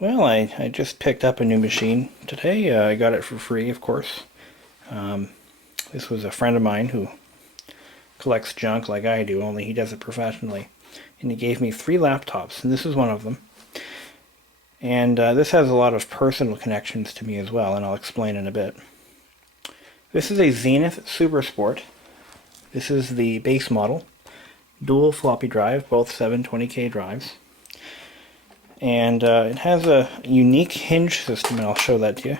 Well, I just picked up a new machine today. I got it for free, of course. Um, this was a friend of mine who collects junk like I do, only he does it professionally. And he gave me 3 laptops, and this is one of them. And this has a lot of personal connections to me as well, and I'll explain in a bit. This is a Zenith SupersPort. This is the base model. Dual floppy drive, both 720K drives. And it has a unique hinge system, and I'll show that to you.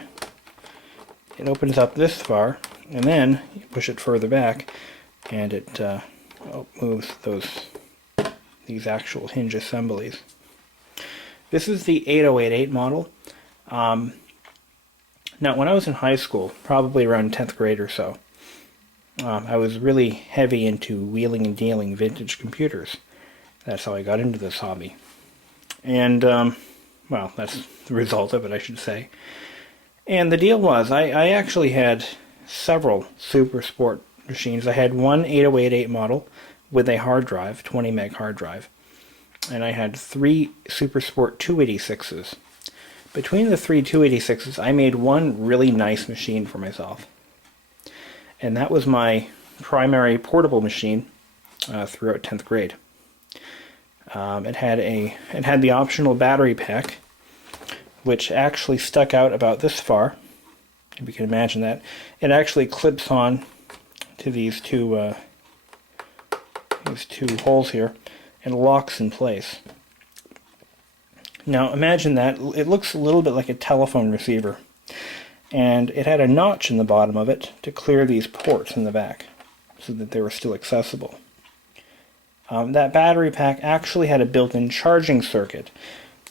It opens up this far, and then you push it further back, and it moves these actual hinge assemblies. This is the 8088 model. Now, when I was in high school, probably around 10th grade or so, I was really heavy into wheeling and dealing vintage computers. That's how I got into this hobby. And, well, that's the result of it, I should say. And the deal was, I actually had several SuperSport machines. I had one 8088 model with a hard drive, 20 meg hard drive. And I had 3 SuperSport 286s. Between the 3 286s, I made one really nice machine for myself. And that was my primary portable machine throughout 10th grade. It had the optional battery pack, which actually stuck out about this far, if you can imagine that. It actually clips on to these two holes here and locks in place. Now imagine that. It looks a little bit like a telephone receiver, and it had a notch in the bottom of it to clear these ports in the back so that they were still accessible. That battery pack actually had a built-in charging circuit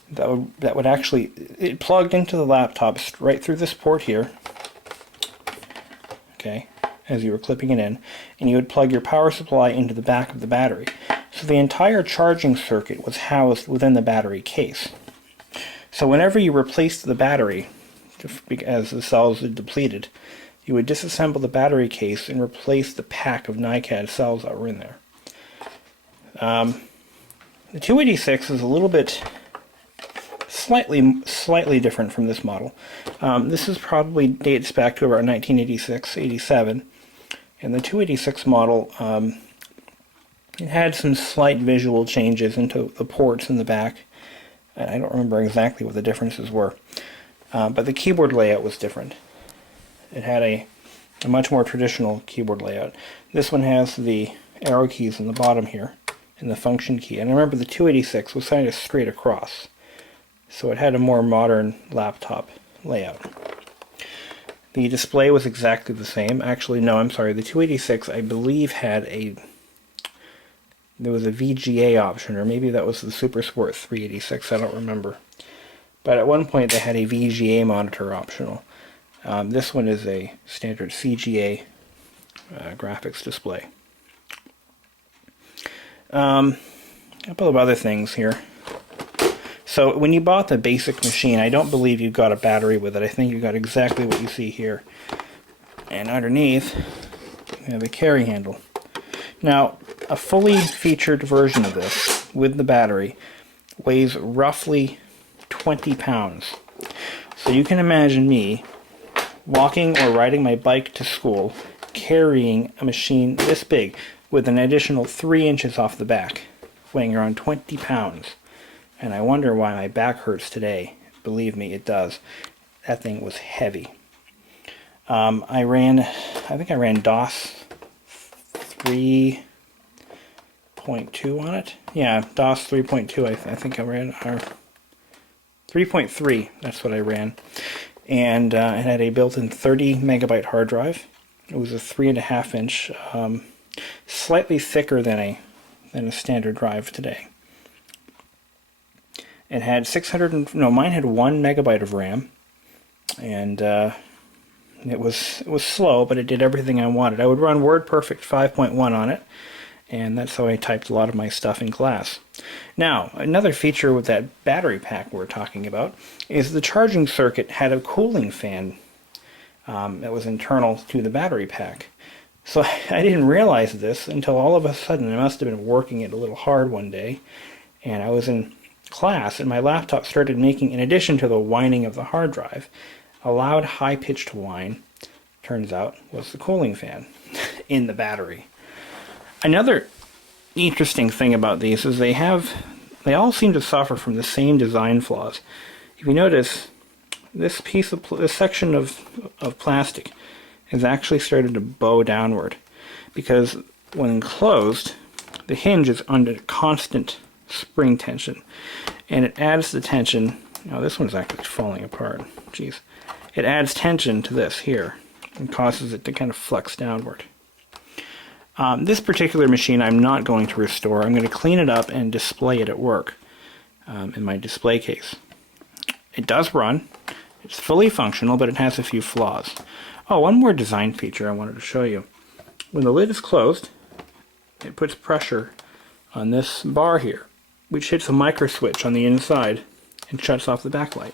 that would actually, it plugged into the laptop right through this port here, okay, as you were clipping it in, and you would plug your power supply into the back of the battery. So the entire charging circuit was housed within the battery case. So whenever you replaced the battery, as the cells had depleted, you would disassemble the battery case and replace the pack of NiCad cells that were in there. The 286 is a little bit slightly different from this model. This is probably dates back to about 1986, 87, and the 286 model it had some slight visual changes into the ports in the back. I don't remember exactly what the differences were, but the keyboard layout was different. It had a much more traditional keyboard layout. This one has the arrow keys in the bottom here, and the function key. And I remember the 286 was kind of straight across, so it had a more modern laptop layout. The display was exactly the same. Actually, no, I'm sorry. The 286, I believe, there was a VGA option, or maybe that was the SuperSport 386. I don't remember. But at one point, they had a VGA monitor optional. This one is a standard CGA graphics display. A couple of other things here. So when you bought the basic machine, I don't believe you got a battery with it. I think you got exactly what you see here. And underneath, you have a carry handle. Now, a fully featured version of this with the battery weighs roughly 20 pounds. So you can imagine me walking or riding my bike to school carrying a machine this big with an additional 3 inches off the back, weighing around 20 pounds. And I wonder why my back hurts today. Believe me, it does. That thing was heavy. I think I ran DOS 3.2 on it. Yeah, DOS 3.2, I think I ran, or 3.3, that's what I ran. And it had a built-in 30 megabyte hard drive. It was a 3.5 inch, slightly thicker than a standard drive today. It had mine had 1 megabyte of RAM, and it was slow, but it did everything I wanted. I would run WordPerfect 5.1 on it, and that's how I typed a lot of my stuff in class. Now, another feature with that battery pack we're talking about is the charging circuit had a cooling fan that was internal to the battery pack. So I didn't realize this until all of a sudden I must have been working it a little hard one day, and I was in class, and my laptop started making, in addition to the whining of the hard drive, a loud high-pitched whine, turns out, was the cooling fan in the battery. Another interesting thing about these is they all seem to suffer from the same design flaws. If you notice, this section of plastic has actually started to bow downward, because when closed, the hinge is under constant spring tension, and it adds the tension. Now this one's actually falling apart. Jeez. It adds tension to this here and causes it to kind of flex downward. This particular machine I'm not going to restore. I'm going to clean it up and display it at work in my display case. It does run. It's fully functional, but it has a few flaws. Oh, one more design feature I wanted to show you. When the lid is closed, it puts pressure on this bar here, which hits a micro switch on the inside and shuts off the backlight.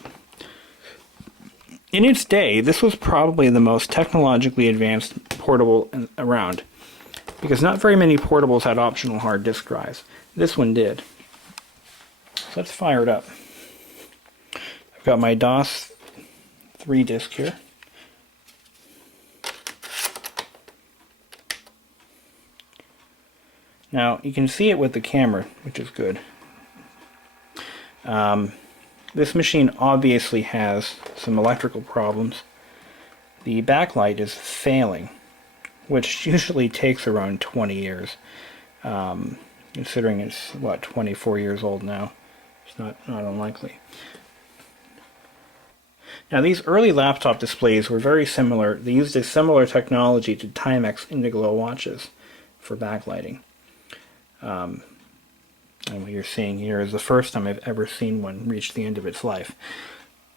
In its day, this was probably the most technologically advanced portable around, because not very many portables had optional hard disk drives. This one did. So let's fire it up. I've got my DOS 3 disk here. Now, you can see it with the camera, which is good. This machine obviously has some electrical problems. The backlight is failing, which usually takes around 20 years. Considering it's, what, 24 years old now. It's not unlikely. Now, these early laptop displays were very similar. They used a similar technology to Timex Indiglo watches for backlighting. And what you're seeing here is the first time I've ever seen one reach the end of its life.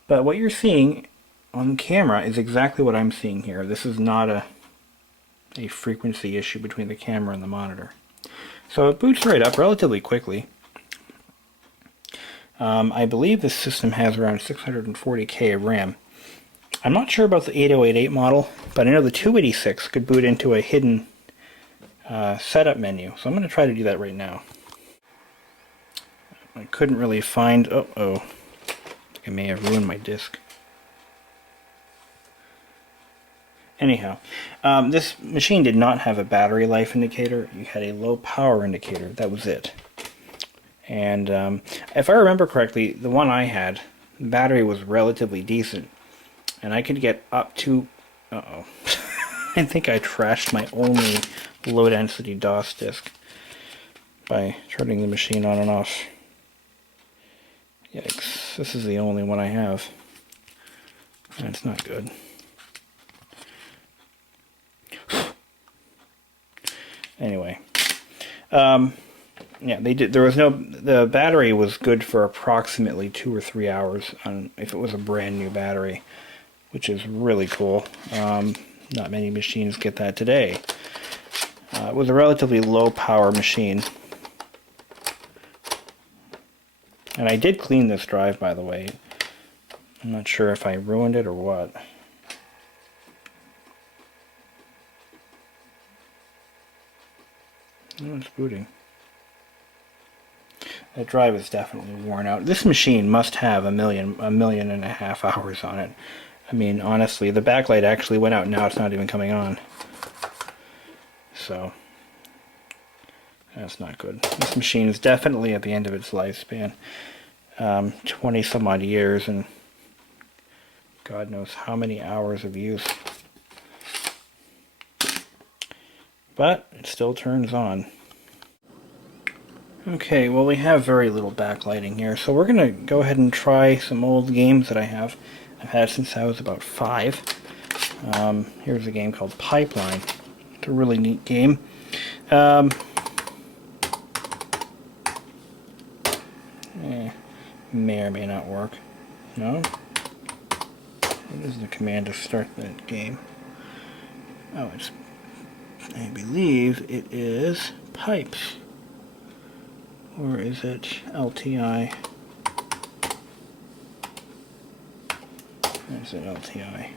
But what you're seeing on camera is exactly what I'm seeing here. This is not a frequency issue between the camera and the monitor. So it boots right up relatively quickly. I believe this system has around 640K of RAM. I'm not sure about the 8088 model, but I know the 286 could boot into a hidden setup menu. So I'm going to try to do that right now. I couldn't really find... Uh-oh. I may have ruined my disk. Anyhow, this machine did not have a battery life indicator. You had a low power indicator. That was it. And if I remember correctly, the one I had, the battery was relatively decent. And I could get up to... Uh-oh. I think I trashed my only low-density DOS disk by turning the machine on and off. Yikes, this is the only one I have. That's not good. Anyway, yeah, they did. There was no. The battery was good for approximately 2 or 3 hours if it was a brand new battery, which is really cool. Not many machines get that today. It was a relatively low power machine. And I did clean this drive, by the way. I'm not sure if I ruined it or what. Oh, it's booting. That drive is definitely worn out. This machine must have a million and a half hours on it. I mean, honestly, the backlight actually went out. Now it's not even coming on. So, that's not good. This machine is definitely at the end of its lifespan. 20 some odd years and God knows how many hours of use. But it still turns on. Okay, well, we have very little backlighting here, so we're going to go ahead and try some old games that I've had since I was about 5. Here's a game called Pipeline. It's a really neat game. May or may not work. No? What is the command to start that game? Oh, I believe it is pipes. Or is it LTI? Is it LTI?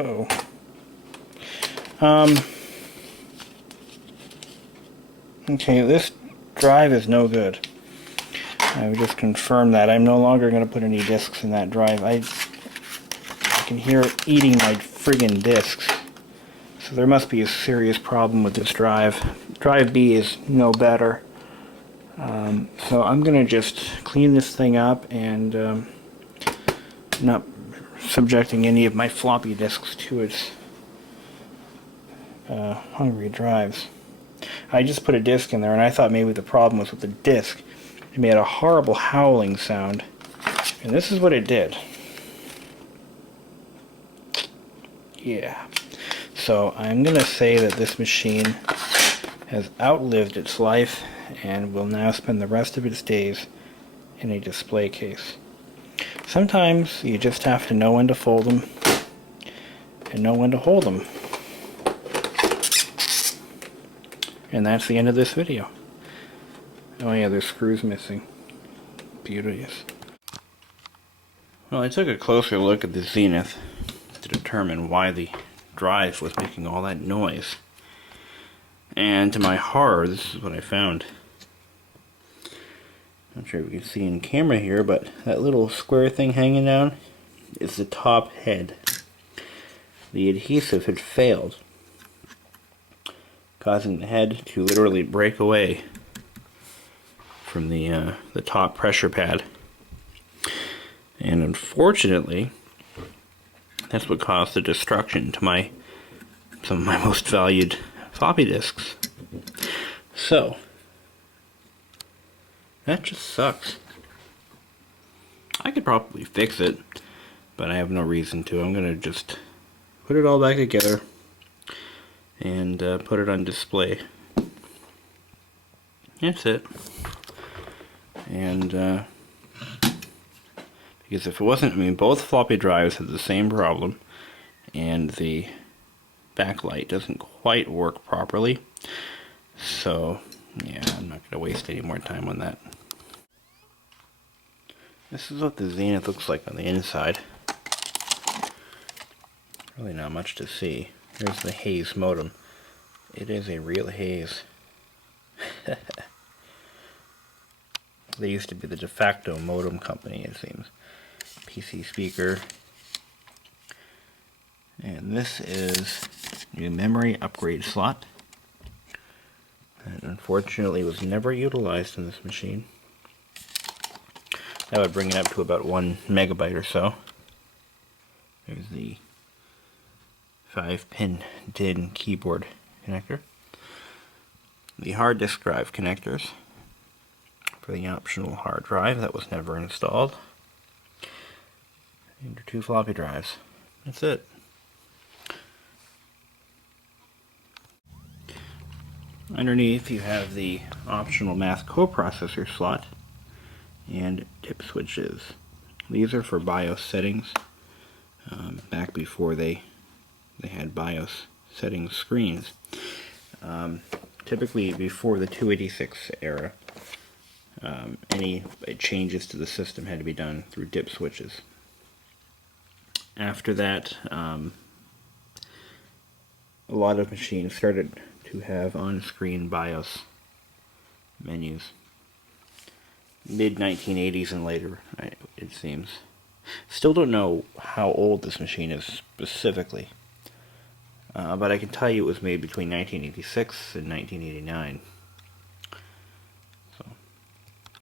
Oh. Okay, this drive is no good. I would just confirm that. I'm no longer going to put any discs in that drive. I can hear it eating my friggin' discs. So there must be a serious problem with this drive. Drive B is no better. So I'm going to just clean this thing up and not subjecting any of my floppy disks to its hungry drives. I just put a disc in there and I thought maybe the problem was with the disc. It made a horrible howling sound. And this is what it did. Yeah. So I'm going to say that this machine has outlived its life and will now spend the rest of its days in a display case. Sometimes you just have to know when to fold them and know when to hold them. And that's the end of this video. Oh yeah, there's screws missing. Beauteous. Well, I took a closer look at the Zenith to determine why the drive was making all that noise. And to my horror, this is what I found. Not sure if you can see in camera here, but that little square thing hanging down is the top head. The adhesive had failed, causing the head to literally break away from the top pressure pad. And unfortunately, that's what caused the destruction to some of my most valued floppy disks. So, that just sucks. I could probably fix it, but I have no reason to. I'm going to just put it all back together and put it on display. That's it. And because if it wasn't, I mean, both floppy drives have the same problem, and the backlight doesn't quite work properly. So, yeah, I'm not going to waste any more time on that. This is what the Zenith looks like on the inside. Really not much to see. Here's the haze modem. It is a real haze. They used to be the de facto modem company, it seems. PC speaker. And this is a memory upgrade slot. And unfortunately was never utilized in this machine. That would bring it up to about 1 megabyte or so. There's the 5-pin DIN keyboard connector. The hard disk drive connectors for the optional hard drive that was never installed. And your 2 floppy drives. That's it. Underneath you have the optional math coprocessor slot and dip switches. These are for BIOS settings. Back before they had BIOS settings screens. Typically before the 286 era, any changes to the system had to be done through dip switches. After that, a lot of machines started to have on-screen BIOS menus. Mid-1980s and later, it seems. Still don't know how old this machine is specifically, but I can tell you it was made between 1986 and 1989.